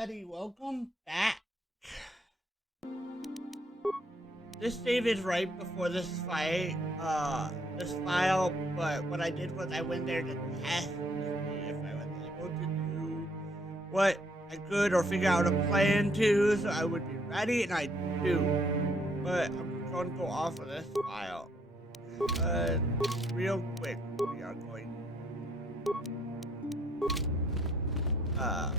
everybody, welcome back. This save is right before this fight, this file, but what I did was I went there to test to see if I was able to do what I could or figure out a plan to, so I would be ready, and I do. But I'm going to go off of this file. Real quick, we are going to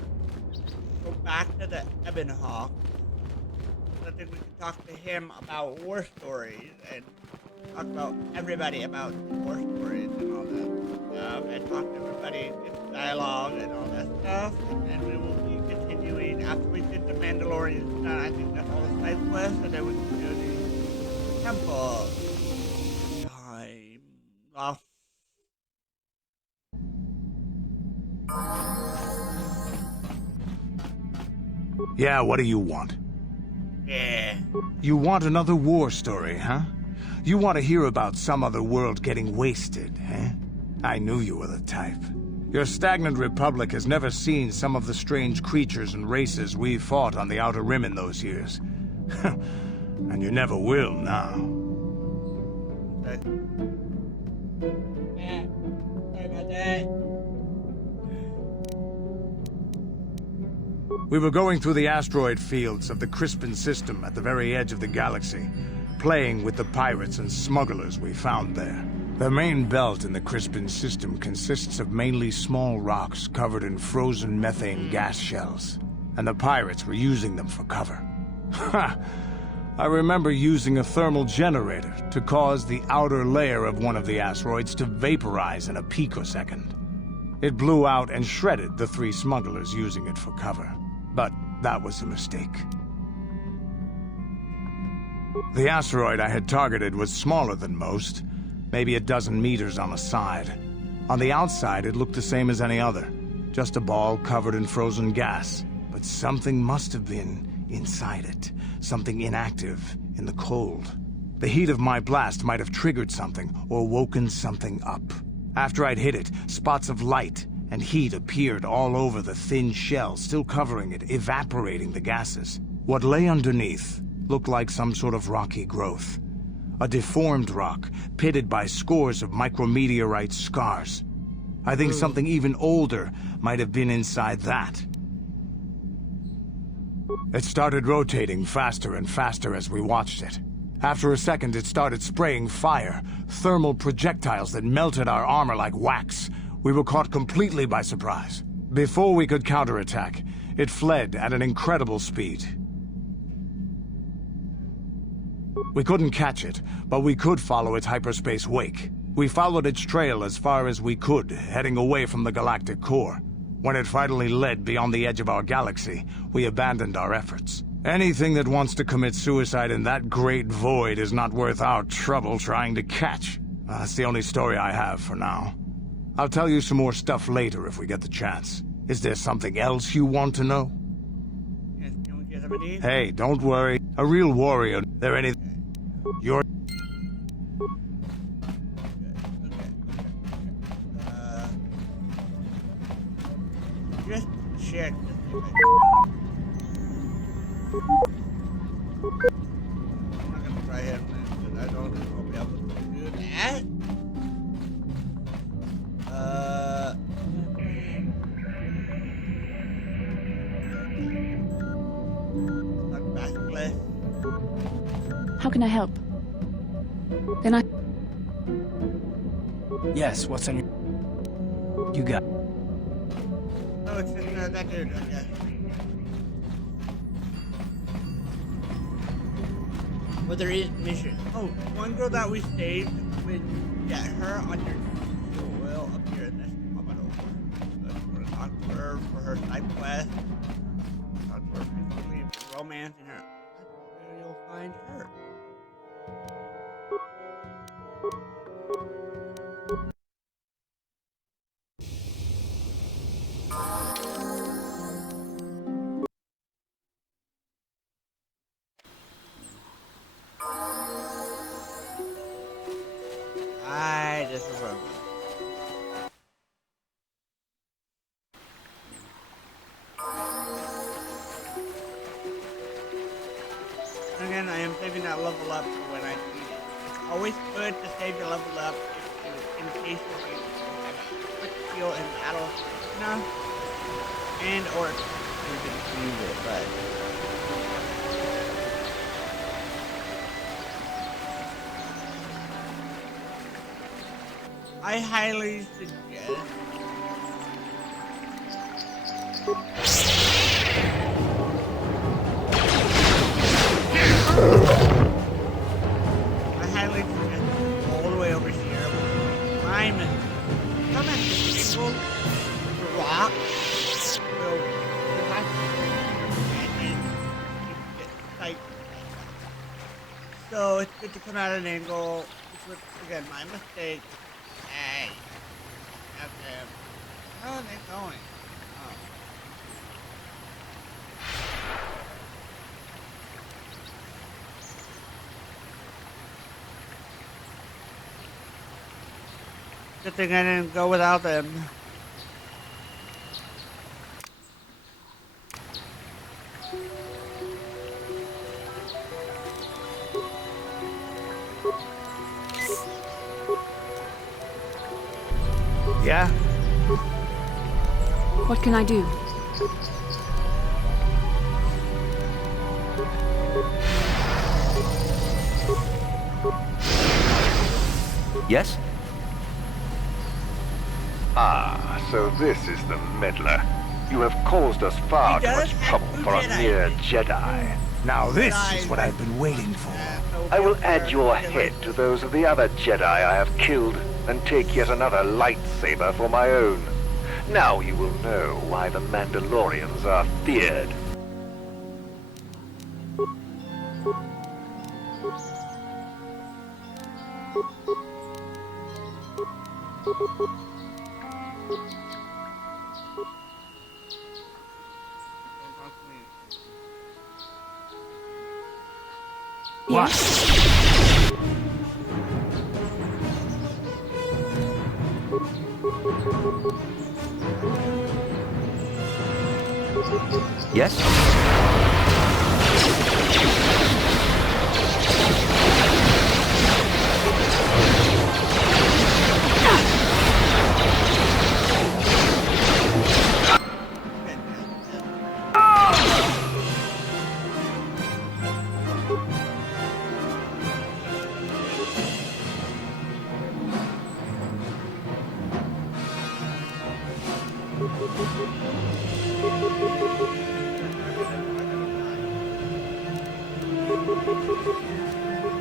go back to the Ebonhawk. I think we can talk to him about war stories and talk about everybody about war stories and all that stuff, and talk to everybody in dialogue and all that stuff. And then we will be continuing after we get the Mandalorian done. I think that's all the side quests, and then we can do the temple time. Yeah, what do you want? Yeah. You want another war story, huh? You want to hear about some other world getting wasted, eh? I knew you were the type. Your stagnant republic has never seen some of the strange creatures and races we fought on the Outer Rim in those years. And you never will now. Sorry about that. We were going through the asteroid fields of the Crispin system at the very edge of the galaxy, playing with the pirates and smugglers we found there. The main belt in the Crispin system consists of mainly small rocks covered in frozen methane gas shells, and the pirates were using them for cover. Ha! I remember using a thermal generator to cause the outer layer of one of the asteroids to vaporize in a picosecond. It blew out and shredded the 3 smugglers using it for cover. But that was a mistake. The asteroid I had targeted was smaller than most, maybe a dozen meters on a side. On the outside, it looked the same as any other, just a ball covered in frozen gas. But something must have been inside it, something inactive in the cold. The heat of my blast might have triggered something or woken something up. After I'd hit it, spots of light and heat appeared all over the thin shell, still covering it, evaporating the gases. What lay underneath looked like some sort of rocky growth. A deformed rock, pitted by scores of micrometeorite scars. I think something even older might have been inside that. It started rotating faster and faster as we watched it. After a second, it started spraying fire, thermal projectiles that melted our armor like wax. We were caught completely by surprise. Before we could counterattack, it fled at an incredible speed. We couldn't catch it, but we could follow its hyperspace wake. We followed its trail as far as we could, heading away from the galactic core. When it finally led beyond the edge of our galaxy, we abandoned our efforts. Anything that wants to commit suicide in that great void is not worth our trouble trying to catch. That's the only story I have for now. I'll tell you some more stuff later if we get the chance. Is there something else you want to know? Yes, can we get somebody? Hey, don't worry. A real warrior, there any... You're... Just check. I'm not gonna try him because I don't know if I'll be able to do that. How can I help? Then I... Yes, what's on your... You got... Oh, it's in that dude, I guess. But there is mission. Oh, one girl that we saved, when you get her on your team, she will appear in this comment over. So if you want to talk to her for her side quest, talk to her peacefully, romancing her, that's where you'll find her. This is where I'm going. in case of you have a quick heal in battle enough, and or you can use it, but I highly suggest all the way over here. I'm come at this angle, the rock will and get sight. So it's good to come at an angle, which was again my mistake. Hey, okay. How are they going? Oh. Good thing I didn't go without them. Yeah? What can I do? Yes? Ah, so this is the meddler. You have caused us far He too does much have trouble two for a Jedi. mere Jedi. Now this is what I've been waiting for. I will add your head to those of the other Jedi I have killed and take yet another lightsaber for my own. Now you will know why the Mandalorians are feared. Yes? Yes?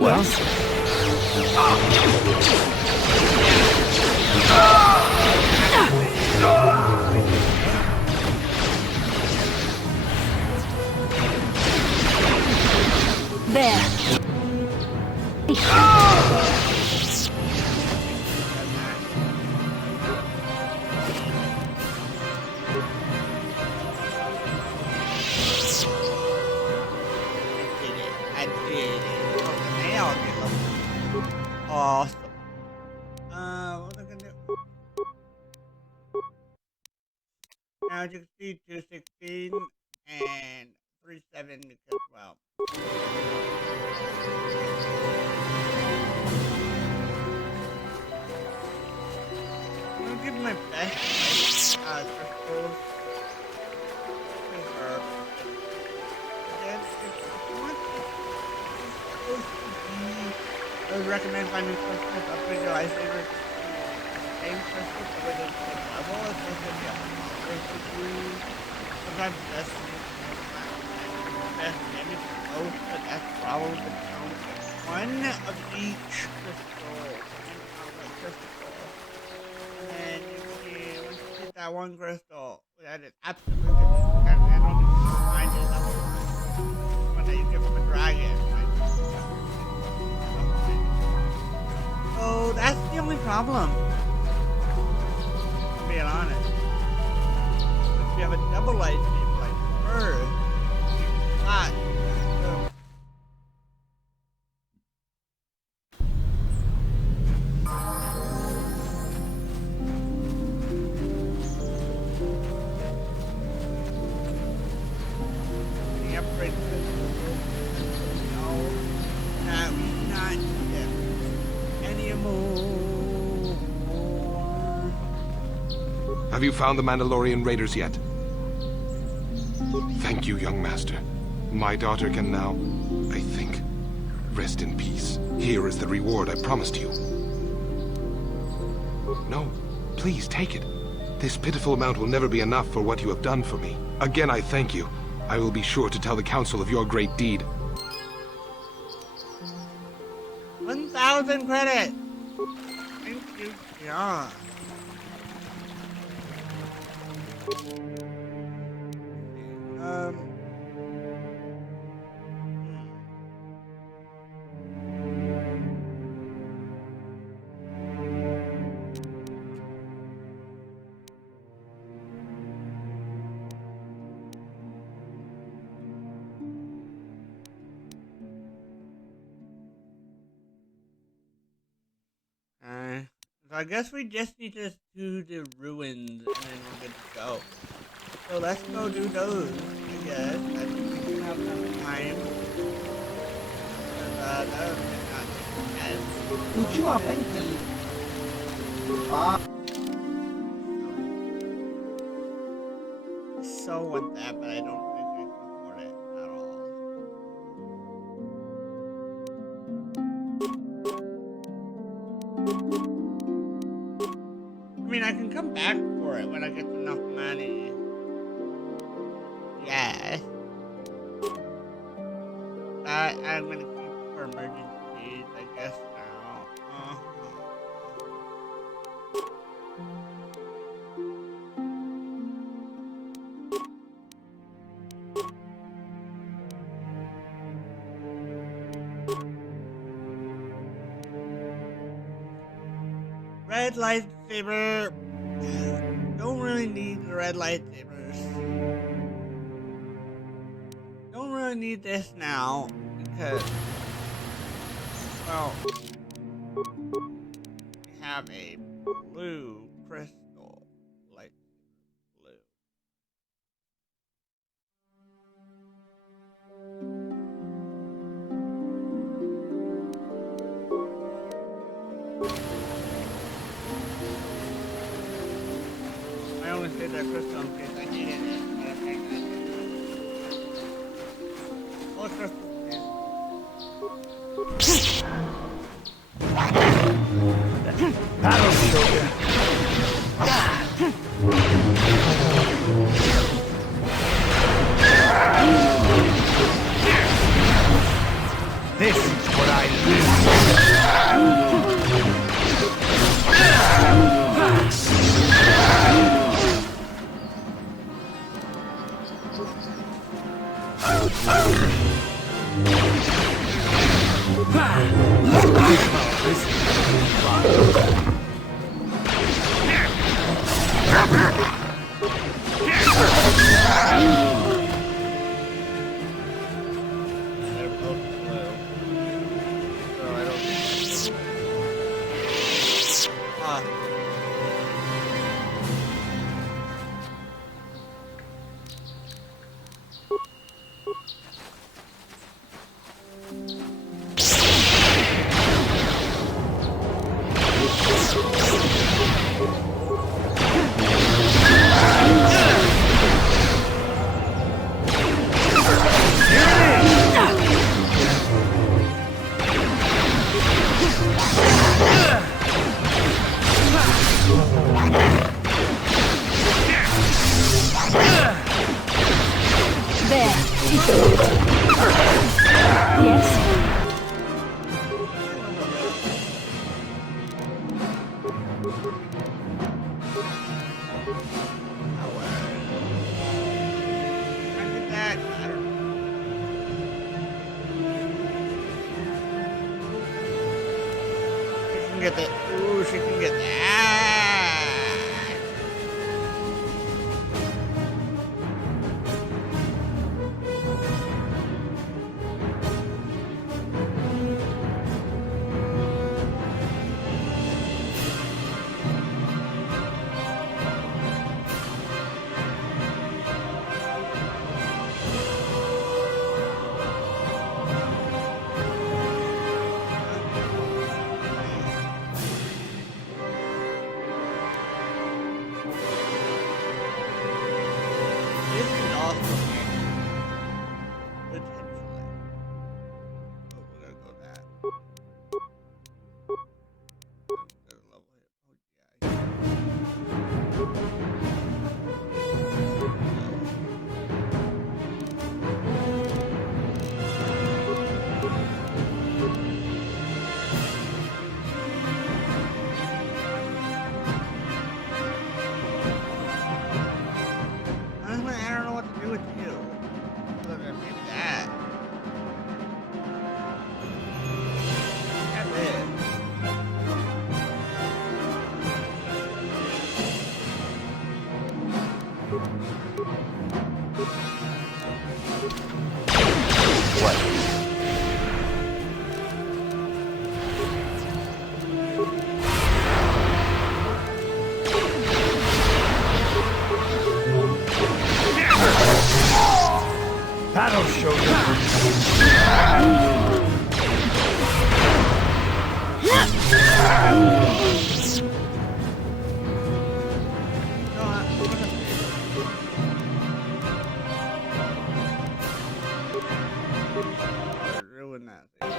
Well? There. I did it. Oh, nailed it. Awesome. What was I gonna do? Now as you can see 216 and 37 because well. I'm gonna give my best crystals to her. Again, if you want I would recommend finding crystals upgrade your lightsaber to same crystal so it is the level as opposed to the sometimes best damage both, but that's probably the count. One of each crystal. And you can once you get that one crystal, that is absolutely I don't even find it otherwise. One that you get from a dragon. So that's the only problem. Being honest. If you have a double lightsaber like her, you got the upgrade no, not anymore. Have you found the Mandalorian raiders yet? Thank you, young master. My daughter can now, I think, rest in peace. Here is the reward I promised you. No, please take it. This pitiful amount will never be enough for what you have done for me. Again, I thank you. I will be sure to tell the council of your great deed. 1,000 credit. Thank you, John. So I guess we just need to do the ruins and then we're good to go. So let's go do those, I guess. I think we can have enough time. That would not take time. Lucu apa ini? I so want that, but I don't think I can afford it at all. I mean, I can come back for it when I get enough money. Yes. I'm gonna keep it for emergencies, I guess, now. Red lightsaber. Don't really need the red lightsabers. Don't really need this now because, well, we have a blue crystal lightsaber. Blue. I only saved that crystal in case I needed it, but I think I did. Oh, crystal. That'll be over. This is what I do. Get that. Ooh, she can get that. also can. Potentially. Oh, we're gonna go that. There's a level here. Oh, yeah. I don't know what to do with you. Other than maybe that. That's it. What? That'll show you. No, I ruined that thing.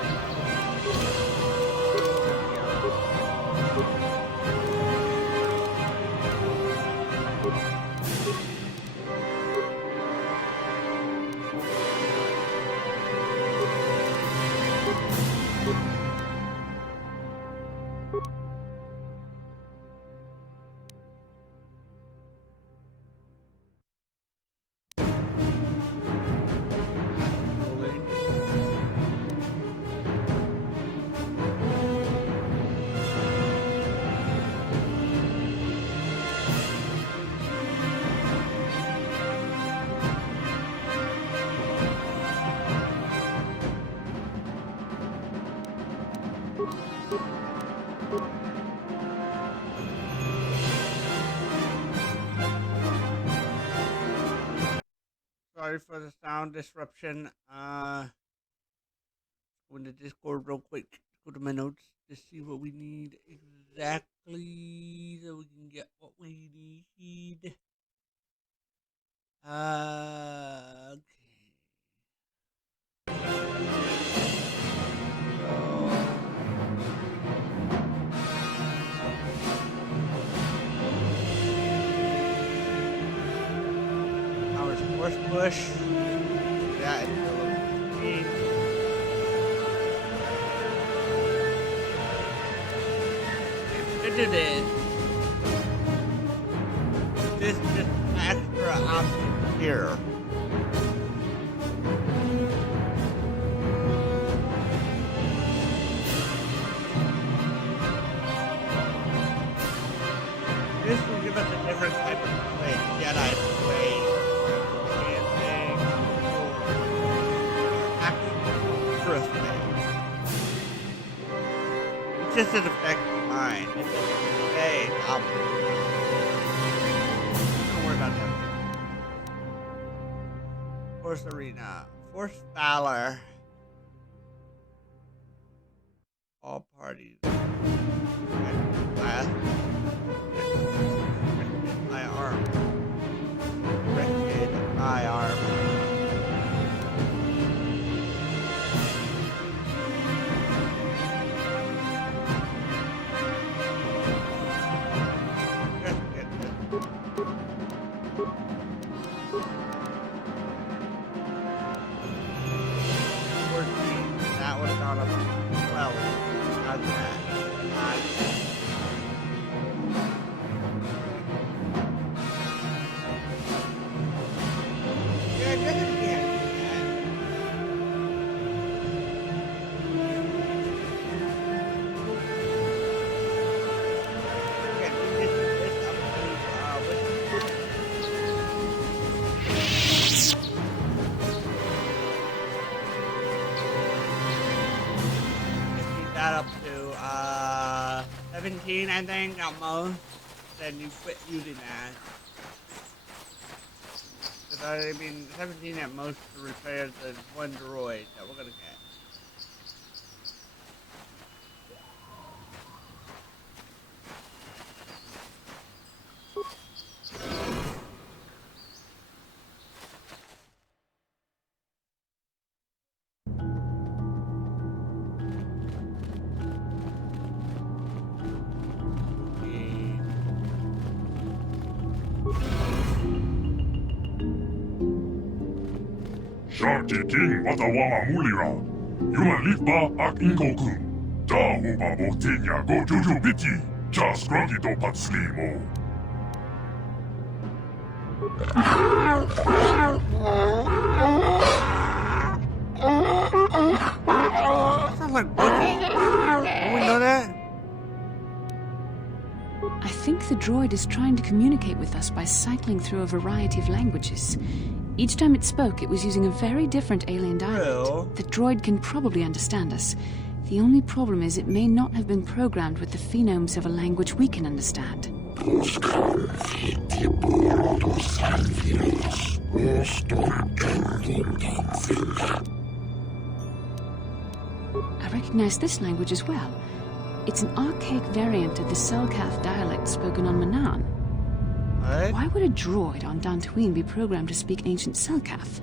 Sorry for the sound disruption. Go into Discord real quick. Go to my notes to see what we need exactly so we can get what we need. Okay. Our force push. That is the level 15. It is. This just extra option here. This will give us a different type of play, Jedi play, dancing, or actual birthday. It's just an effect of mine. It doesn't say opposite. Don't worry about that. Force Arena. Force Valor. All parties. Class. Restricted by arm. Restricted by arm. That would have gone up to 12. How's that? Yeah, good again. That up to 17, I think, at most. Then you quit using that. 'Cause I mean, 17 at most to repair the one droid that we're gonna get. Sharky King Watawama Mulira. Yuma Litba Ak Ingoku. Da Uba Botenya Go Juju Biti. Just Groggy Do Patsli Mo. Sounds like Wookiee. Don't we know that? I think the droid is trying to communicate with us by cycling through a variety of languages. Each time it spoke, it was using a very different alien dialect. True. The droid can probably understand us. The only problem is it may not have been programmed with the phonemes of a language we can understand. I recognize this language as well. It's an archaic variant of the Selkath dialect spoken on Manaan. What? Why would a droid on Dantooine be programmed to speak ancient Selkath?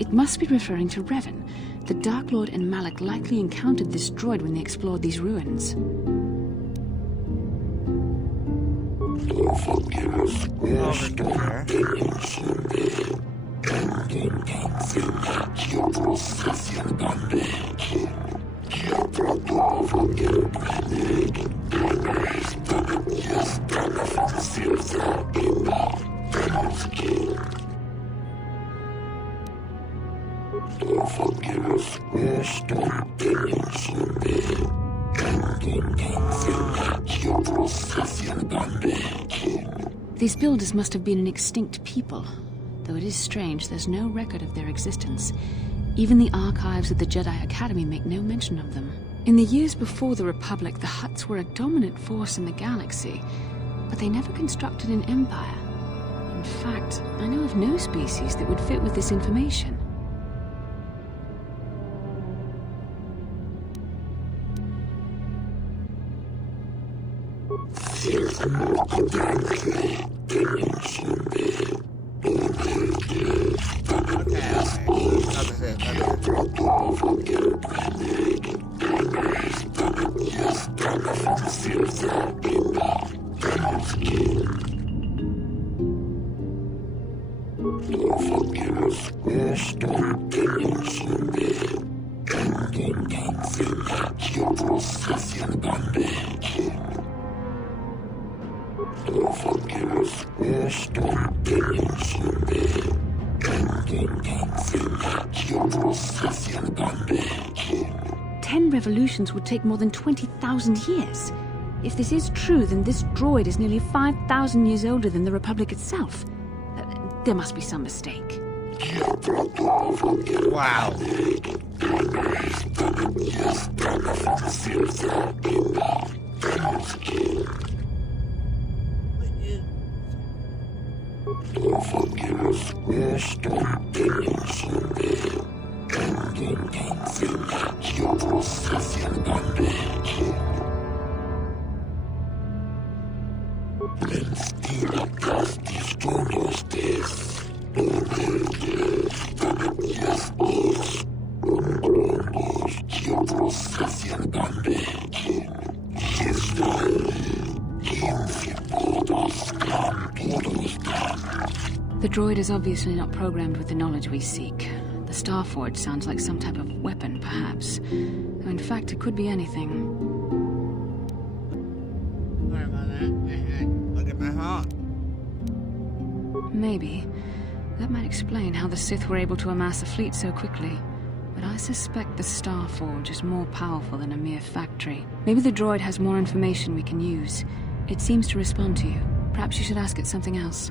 It must be referring to Revan. The Dark Lord and Malak likely encountered this droid when they explored these ruins. These builders must have been an extinct people. Though it is strange, there's no record of their existence. Even the archives of the Jedi Academy make no mention of them. In the years before the Republic, the Hutts were a dominant force in the galaxy, but they never constructed an empire. In fact, I know of no species that would fit with this information. Ten revolutions would take more than 20,000 years. If this is true, then this droid is nearly 5,000 years older than the Republic itself. There must be some mistake. Wow. The droid is obviously not programmed with the knowledge we seek. The Starforge sounds like some type of weapon, perhaps. Though in fact, it could be anything. Sorry about that. Look at my heart. Maybe. That might explain how the Sith were able to amass a fleet so quickly. But I suspect the Starforge is more powerful than a mere factory. Maybe the droid has more information we can use. It seems to respond to you. Perhaps you should ask it something else.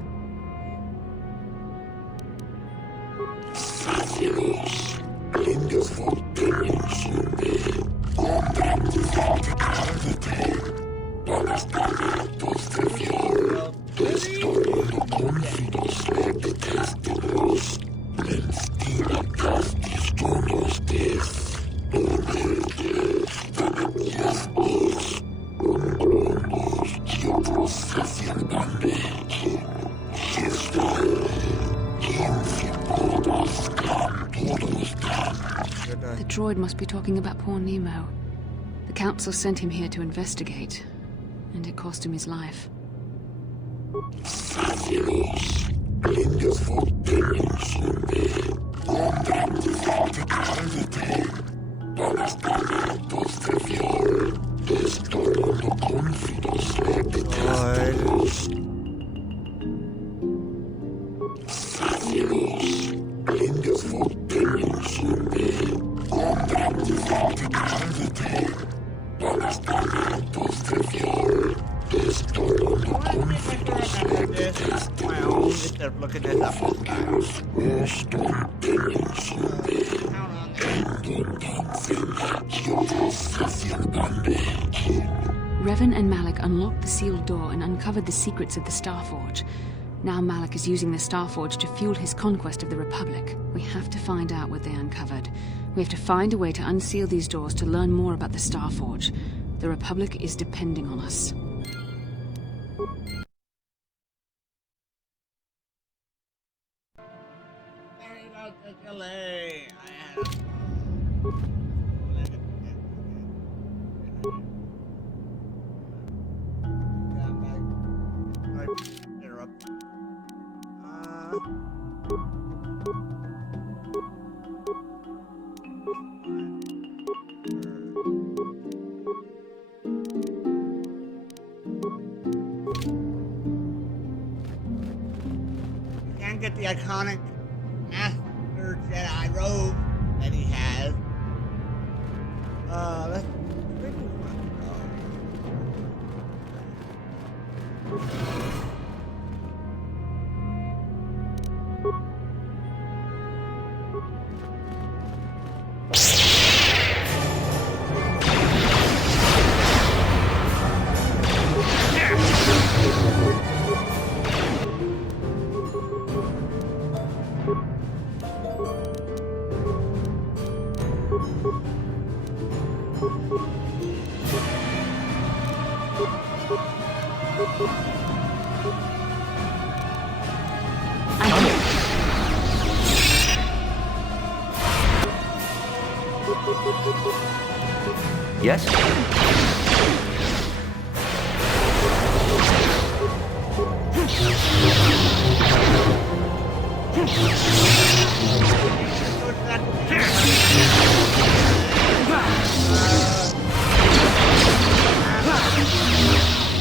droid must be talking about poor Nemo. The Council sent him here to investigate, and it cost him his life. Instead of looking this up. Revan and Malak unlocked the sealed door and uncovered the secrets of the Starforge. Now Malak is using the Starforge to fuel his conquest of the Republic. We have to find out what they uncovered. We have to find a way to unseal these doors to learn more about the Starforge. The Republic is depending on us. Sorry about the delay. I had interrupt. You can't get the iconic Master Jedi robe that he has. Let's Yes?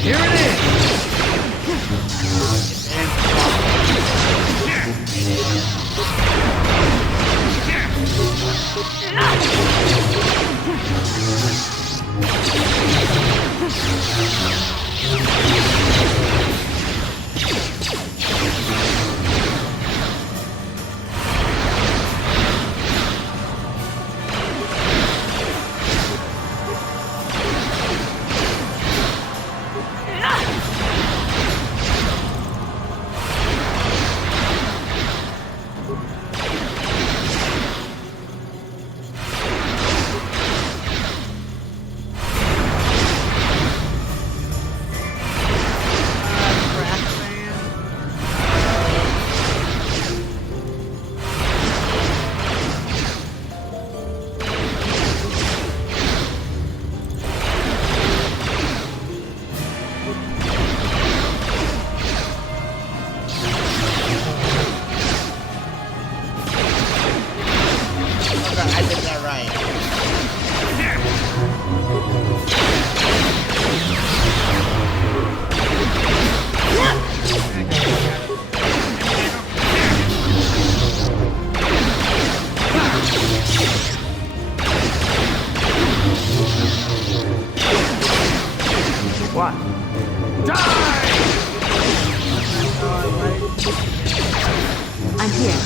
Here it is! I did that right. What? I'm here.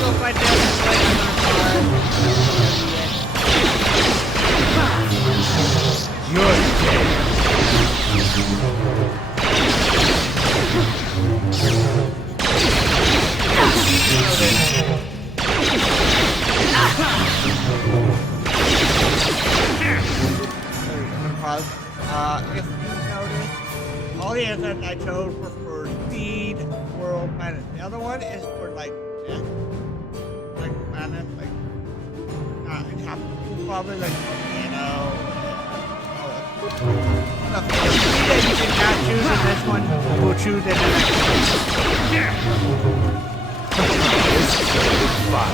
Go fight down this way. You're dead. areas that I chose were for speed, world, planet. The other one is for like death, like planet, like not probably like volcano. The speed that you did not choose in this one, you will choose in the next one. This is gonna be fun.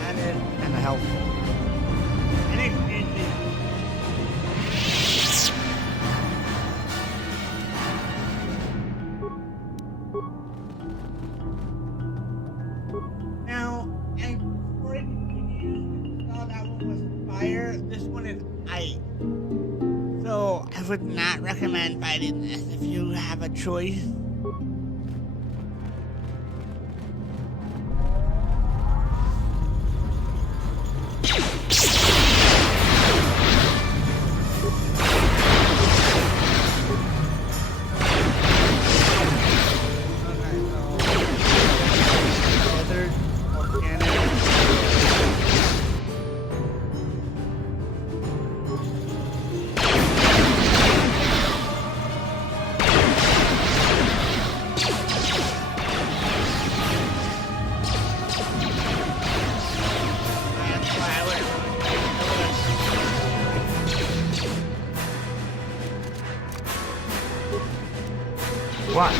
That is kind of helpful. And it's easy. Now, and for it, you saw that one was fire. This one is ice. So I would not recommend fighting this if you have a choice. What?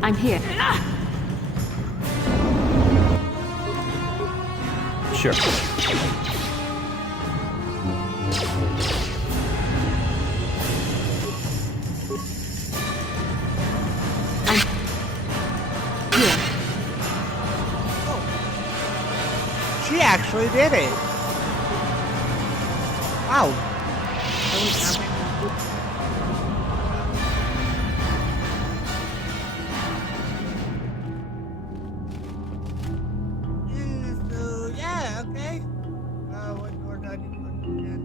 I'm here. Sure. She actually did it. Wow. So, yeah, okay. What door do I need to go to again?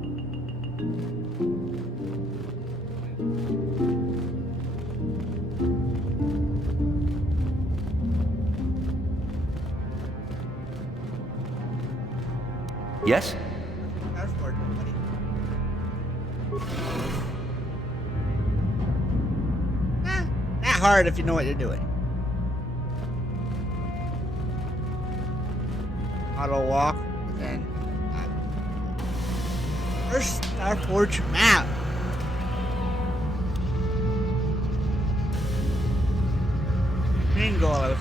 Yes? Passport, buddy. Not hard if you know what you're doing. Auto walk, then first Starforge map. Bingo! I was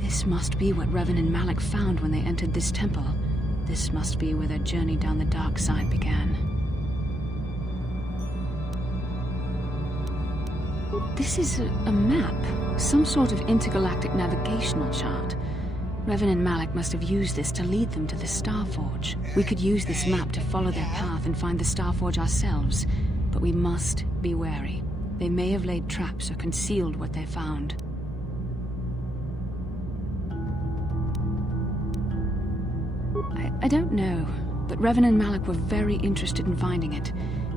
This must be what Revan and Malik found when they entered this temple. This must be where their journey down the dark side began. This is a map, some sort of intergalactic navigational chart. Revan and Malik must have used this to lead them to the Starforge. We could use this map to follow their path and find the Starforge ourselves, but we must be wary. They may have laid traps or concealed what they found. I don't know, but Revan and Malik were very interested in finding it.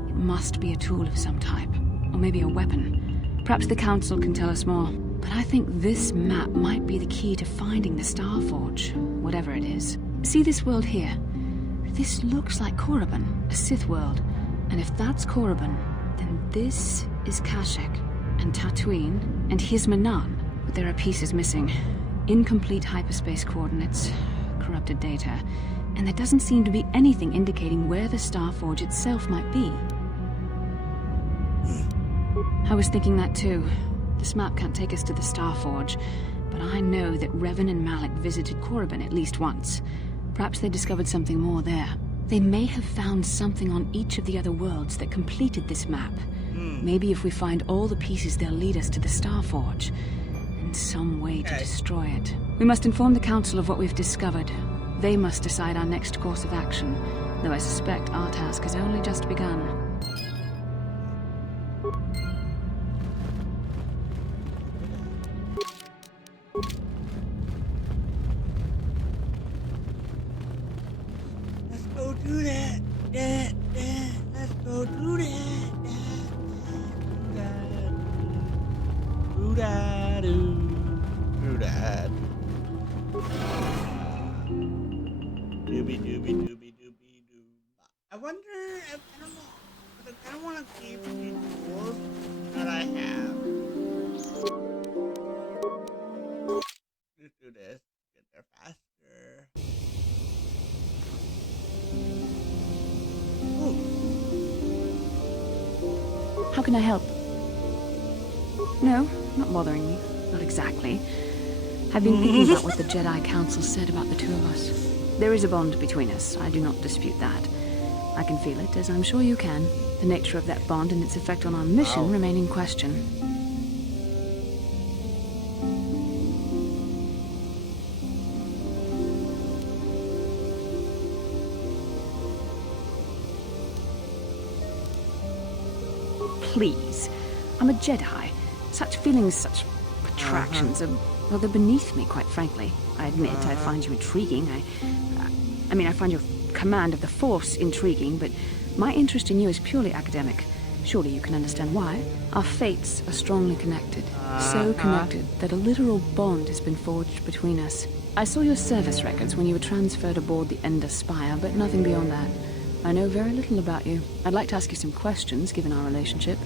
It must be a tool of some type, or maybe a weapon. Perhaps the Council can tell us more. But I think this map might be the key to finding the Starforge, whatever it is. See this world here? This looks like Korriban, a Sith world. And if that's Korriban, then this is Kashyyyk, and Tatooine, and here's Manaan. But there are pieces missing. Incomplete hyperspace coordinates, corrupted data, and there doesn't seem to be anything indicating where the Starforge itself might be. I was thinking that too. This map can't take us to the Starforge, but I know that Revan and Malik visited Korriban at least once. Perhaps they discovered something more there. They may have found something on each of the other worlds that completed this map. Maybe if we find all the pieces, they'll lead us to the Starforge, and some way to destroy it. We must inform the Council of what we've discovered. They must decide our next course of action, though I suspect our task has only just begun. Let's go do that. Let's go do that. Do that. Do that. Doobie doo. I wonder if, I don't know, but I kind of want to keep the tools that I have. Let's do this. Get there faster. Ooh. How can I help? No, not bothering you. Not exactly. I've been thinking about what the Jedi Council said about the two of us. There is a bond between us. I do not dispute that. I can feel it, as I'm sure you can. The nature of that bond and its effect on our mission remain in question. Please. I'm a Jedi. Such feelings, such attractions are, well, they're beneath me, quite frankly. I admit I find you intriguing. I find your command of the Force intriguing, but my interest in you is purely academic. Surely you can understand why. Our fates are strongly connected. So connected that a literal bond has been forged between us. I saw your service records when you were transferred aboard the Ender Spire, but nothing beyond that. I know very little about you. I'd like to ask you some questions, given our relationship.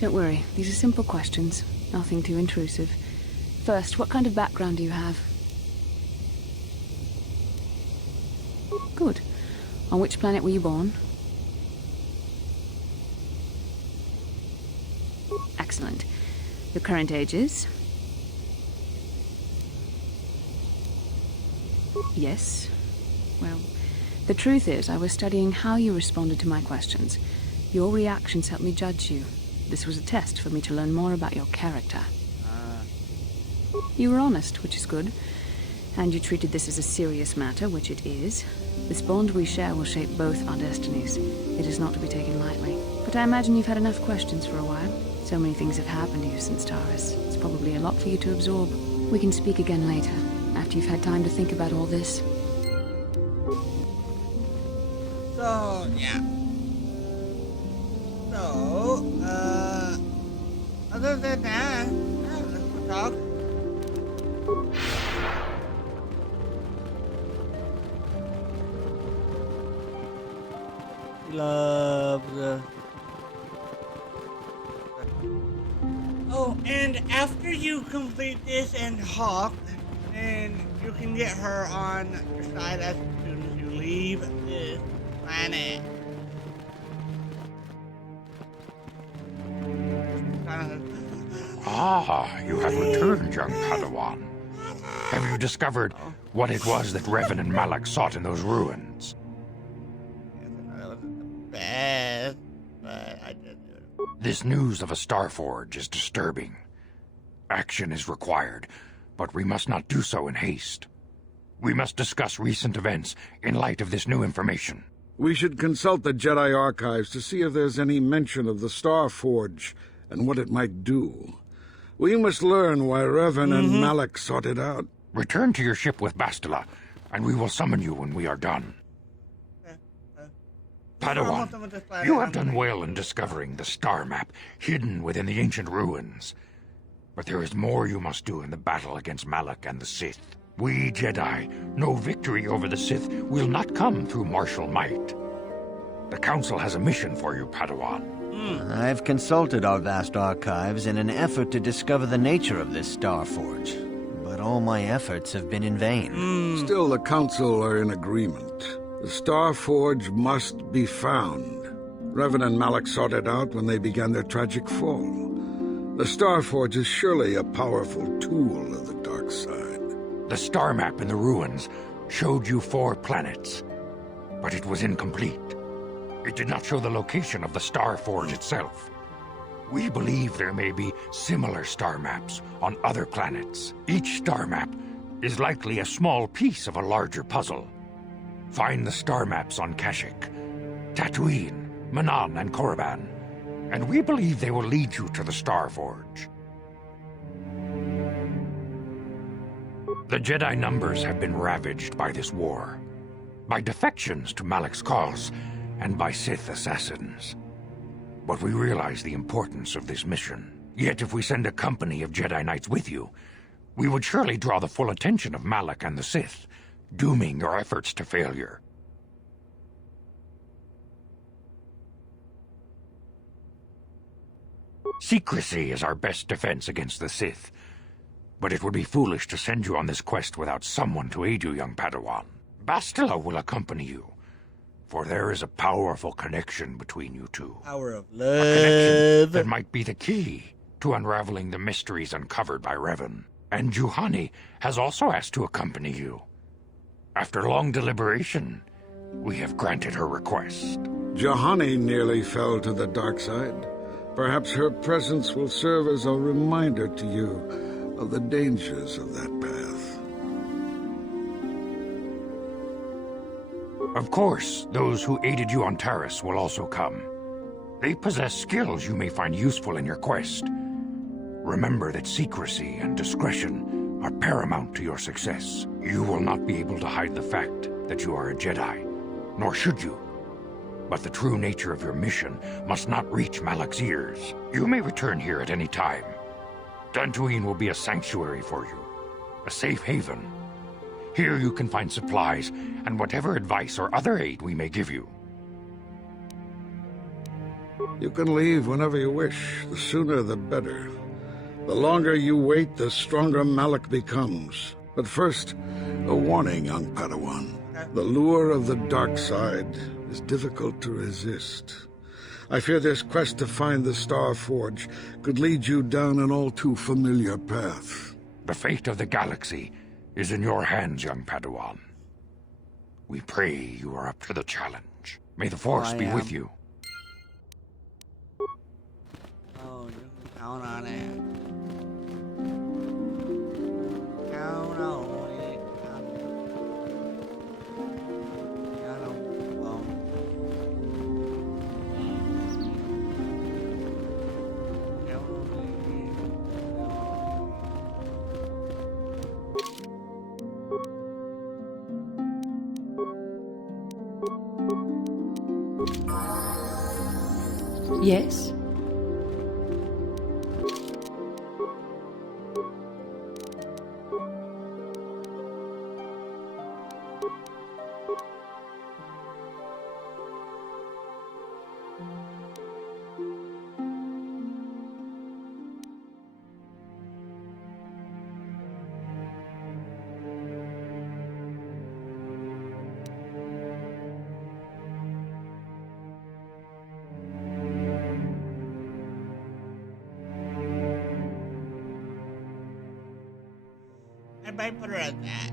Don't worry, these are simple questions. Nothing too intrusive. First, what kind of background do you have? Good. On which planet were you born? Excellent. Your current age is? Yes. Well, the truth is, I was studying how you responded to my questions. Your reactions helped me judge you. This was a test for me to learn more about your character. You were honest, which is good. And you treated this as a serious matter, which it is. This bond we share will shape both our destinies. It is not to be taken lightly. But I imagine you've had enough questions for a while. So many things have happened to you since Taurus. It's probably a lot for you to absorb. We can speak again later, after you've had time to think about all this. So, yeah. So, other than that, yeah, let's go talk. Love the... Oh, and after you complete this and Hawk, then you can get her on your side as soon as you leave this planet. Ah, you have returned, young Padawan. Have you discovered what it was that Revan and Malak sought in those ruins? That wasn't the best, but I did do it. This news of a Starforge is disturbing. Action is required, but we must not do so in haste. We must discuss recent events in light of this new information. We should consult the Jedi archives to see if there's any mention of the Starforge and what it might do. We must learn why Revan and Malak sought it out. Return to your ship with Bastila, and we will summon you when we are done. Padawan, you have done well in discovering the star map hidden within the ancient ruins. But there is more you must do in the battle against Malak and the Sith. We Jedi know victory over the Sith will not come through martial might. The Council has a mission for you, Padawan. I've consulted our vast archives in an effort to discover the nature of this Starforge, but all my efforts have been in vain. Still, the Council are in agreement. The Starforge must be found. Revan and Malak sought it out when they began their tragic fall. The Starforge is surely a powerful tool of the dark side. The star map in the ruins showed you 4 planets, but it was incomplete. It did not show the location of the Starforge itself. We believe there may be similar star maps on other planets. Each star map is likely a small piece of a larger puzzle. Find the star maps on Kashyyyk, Tatooine, Manaan, and Korriban, and we believe they will lead you to the Star Forge. The Jedi numbers have been ravaged by this war, by defections to Malak's cause, and by Sith assassins. But we realize the importance of this mission. Yet if we send a company of Jedi Knights with you, we would surely draw the full attention of Malak and the Sith, dooming your efforts to failure. Secrecy is our best defense against the Sith, but it would be foolish to send you on this quest without someone to aid you, young Padawan. Bastila will accompany you, for there is a powerful connection between you two. Power of A connection love. that might be the key to unraveling the mysteries uncovered by Revan. And Juhani has also asked to accompany you. After long deliberation, we have granted her request. Juhani nearly fell to the dark side. Perhaps her presence will serve as a reminder to you of the dangers of that path. Of course, those who aided you on Taris will also come. They possess skills you may find useful in your quest. Remember that secrecy and discretion are paramount to your success. You will not be able to hide the fact that you are a Jedi, nor should you. But the true nature of your mission must not reach Malak's ears. You may return here at any time. Dantooine will be a sanctuary for you, a safe haven. Here you can find supplies and whatever advice or other aid we may give you. You can leave whenever you wish. The sooner the better. The longer you wait, the stronger Malak becomes. But first, a warning, young Padawan. The lure of the dark side is difficult to resist. I fear this quest to find the Star Forge could lead you down an all too familiar path. The fate of the galaxy is in your hands, young Padawan. We pray you are up to the challenge. May the Force be with you. Oh, you can count on it. Count on it. Count on it. Count on Yes? I might put her at that.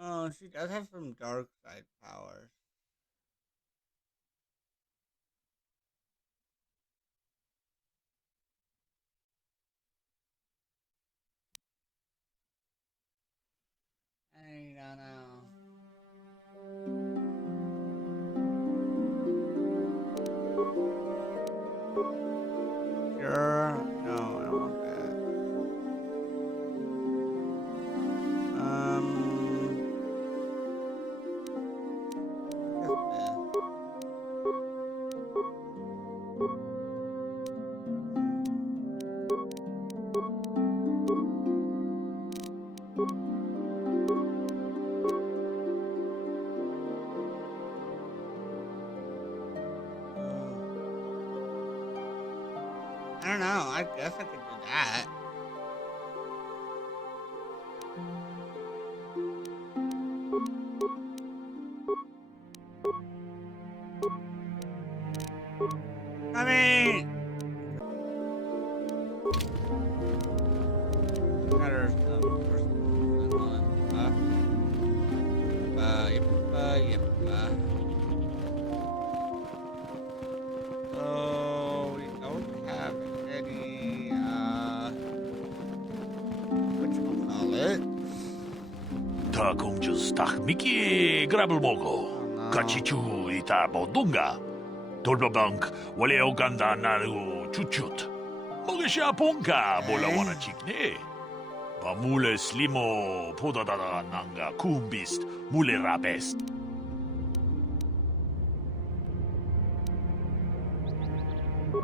Oh, she does have some dark side powers. I don't know. Sure. No, I don't want that. I don't know. I guess I could do that. 다 공주 딱 미끼 그랍을 먹고 같이 주이다 보던가 돌바방크 원래요 간다 나누고 주춧 먹으셔 본가 몰라 원하 찍네 바물레 슬리모 포다다다 난가 쿰비스트 물레 라베스트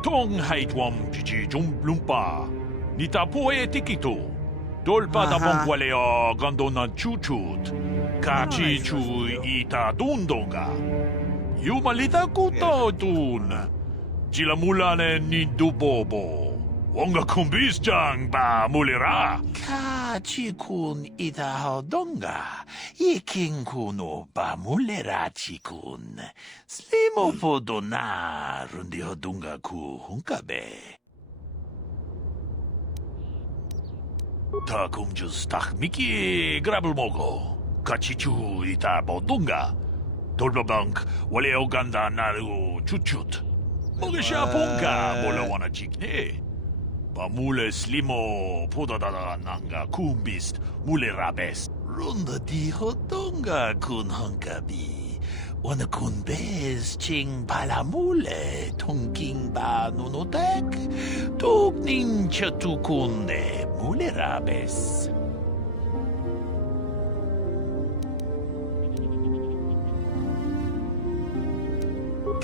통하이트웜 지지 좀 룸빠 니타 포에 티키토 돌바다 봉qualeo 간도나 추추트 같이 주이다 돈동가 유말리다 꾸떠둔 지라물라네 니두보보 원가 쿰비스장 바 물레라 같이 군 이다 하던가 이킹쿠노 바 물레라 지군 슬리모포도나 룬디어둔가 구 훈카베 다 공주 딱 미끼 그랍을 먹고 같이 주이다 보던가 돌바방크 원래요 간다 나누고 주춧 먹으셔 본가 몰라 원하 찍네 바물레 슬리모 포다다다 난가 쿰비스트 물레 라베스 룬다 디호던가 군 헝카비 원하 쿤베스 칭 발라물레 통킹바 노노텍 톡닌 처투군네 물레 라베스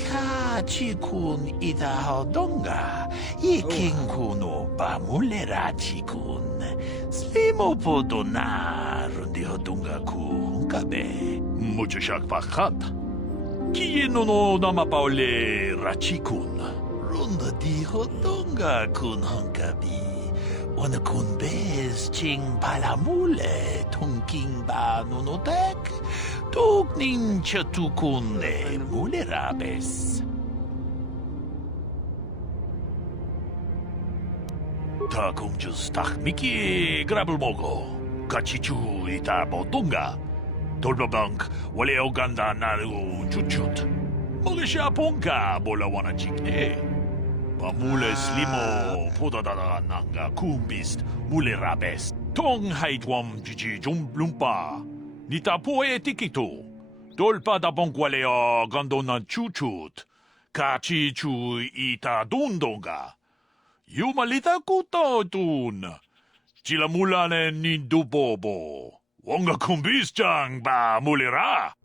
같이 군 이다 하던가 이킹쿠노 바물레라 지군 슬리모포도나 룬디호동가 구 훈카베 무주샥 바깥 기에노노 나마파올레 라치군 룬다 디호동가 군 hunka비 원하 쿤베스 칭 발라물레 통킹바 노노텍 톡닌 처투군네 물레라베스 다 공주 딱 미끼 그랍을 먹고 같이 주이다 보던가 돌바방크 원래요 간다 나누고 주춧 먹으셔 본가 몰라 원하 찍네 바물레 슬리모 포다다다 난가 쿰비스트 물레 라베스 통하이트웜 지지 좀 룸빠 니타 포에 티키토 돌바다 봉qualeo 간도나 추추트 같이 주이다 돈동가 유말리다 꾸떠둔 지라물라네 니두보보 원가 쿰비스장 바 물레라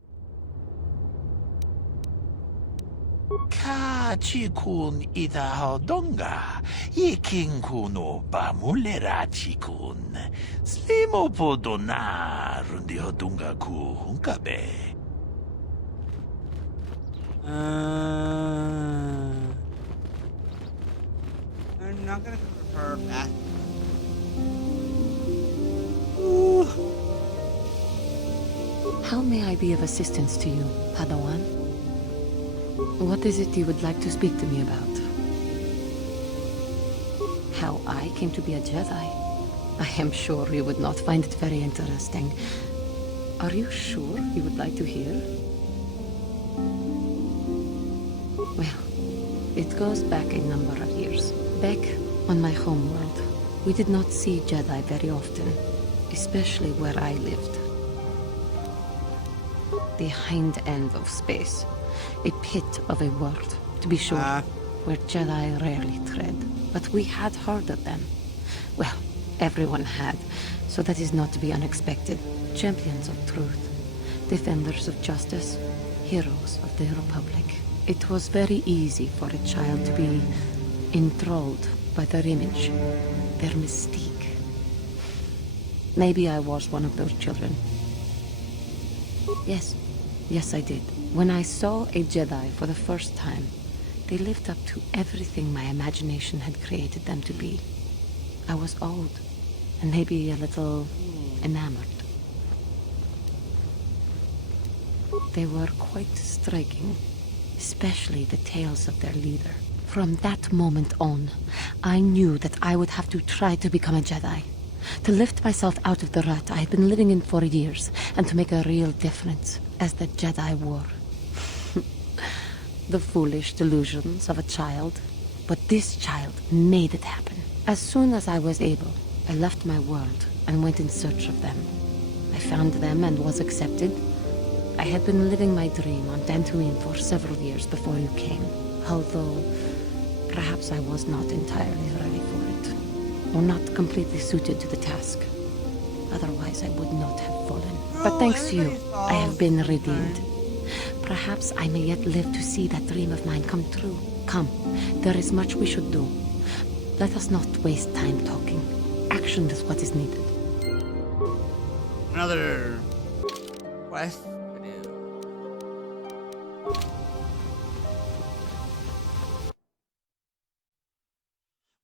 같이 군 이다 하던가 이킹쿠노 바 물레라 지군 슬리모포도나 룬디호둔가 구 훈카베 I'm not gonna prefer back. How may I be of assistance to you, Padawan? What is it you would like to speak to me about? How I came to be a Jedi? I am sure you would not find it very interesting. Are you sure you would like to hear? Well, it goes back a number of years. Back on my homeworld, we did not see Jedi very often, especially where I lived. The hind end of space. A pit of a world, to be sure, where Jedi rarely tread. But we had heard of them. Well, everyone had, so that is not to be unexpected. Champions of truth, defenders of justice, heroes of the Republic. It was very easy for a child to be enthralled by their image, their mystique. Maybe I was one of those children. Yes, I did. When I saw a Jedi for the first time, they lived up to everything my imagination had created them to be. I was old, and maybe a little enamored. They were quite striking, especially the tales of their leader. From that moment on, I knew that I would have to try to become a Jedi. To lift myself out of the rut I had been living in for years, and to make a real difference, as the Jedi were. The foolish delusions of a child. But this child made it happen. As soon as I was able, I left my world and went in search of them. I found them and was accepted. I had been living my dream on Dantooine for several years before you came, although perhaps I was not entirely ready for it, or not completely suited to the task. Otherwise, I would not have fallen. But thanks to you, I have been redeemed. Perhaps I may yet live to see that dream of mine come true. Come, there is much we should do. Let us not waste time talking. Action is what is needed. Another quest to do.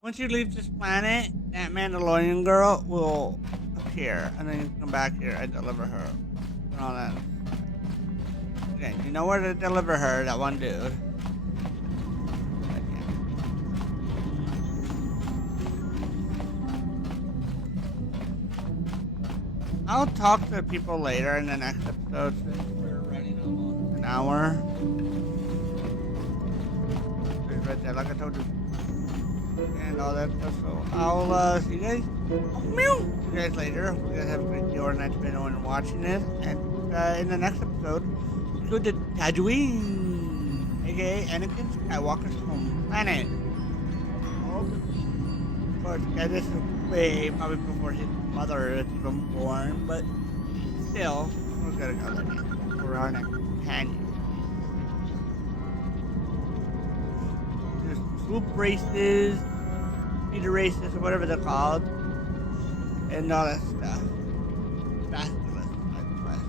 Once you leave this planet, that Mandalorian girl will appear, and then you come back here and deliver her. And all that. Okay, you know where to deliver her, that one dude. I'll talk to people later in the next episode since we're running almost an hour. It's right there, like I told you. And all that stuff. So I'll see you guys. See you guys later. You guys have a great day or night depending on watching this. And in the next episode, we go to Tatooine, aka Anakin Skywalker's home planet. Of course, guys, this is way probably before his mother is even born, but still, we're gonna go there for our next companion. There's swoop races, speeder races, or whatever they're called, and all that stuff. Fabulous, like quest.